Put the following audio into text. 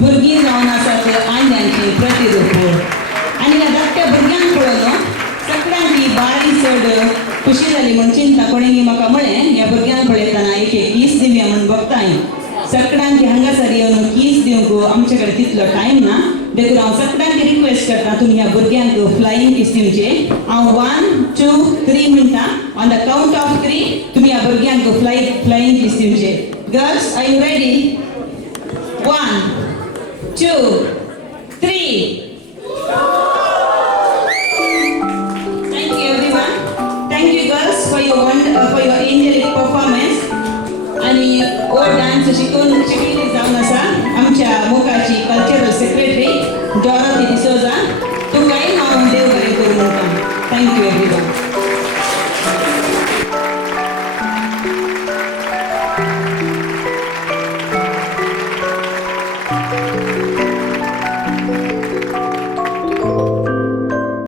भुरगीं जावन आसात आंग्यांची प्रतिरूप आनी ह्या धाकट्या भुरग्यांक पळोवन सगळ्यांक ही बारी चड खुशी जाली म्हण चिंता कोणेंय म्हाका म्हळें ह्या भुरग्यांक पळयतना एक किस दिवया म्हण बघता हांवें सगळ्यांक हांगासर येवन किस दिवंक आमचे कडेन तितलो टायम ना देखून हांव सगळ्यांक रिक्वेस्ट करता तुमी ह्या भुरग्यांक फ्लायींग किस दिवचे हांव 1 2 3 म्हणटा ऑन द काउंट ऑफ 3 तुमी ह्या भुरग्यांक फ्लायींग किस दिवचे girls are you ready 1 2 3 Thank you everyone. Thank you girls for your angelic performance. आणि ओ डान्स शिकवली जावन आसा आमच्या मोकाची कल्चरल सेक्रेटरी डॉरथी डिसोजा तुमकांय हांव देव बरें करूं म्हणटा थँक्यू एवरीवन.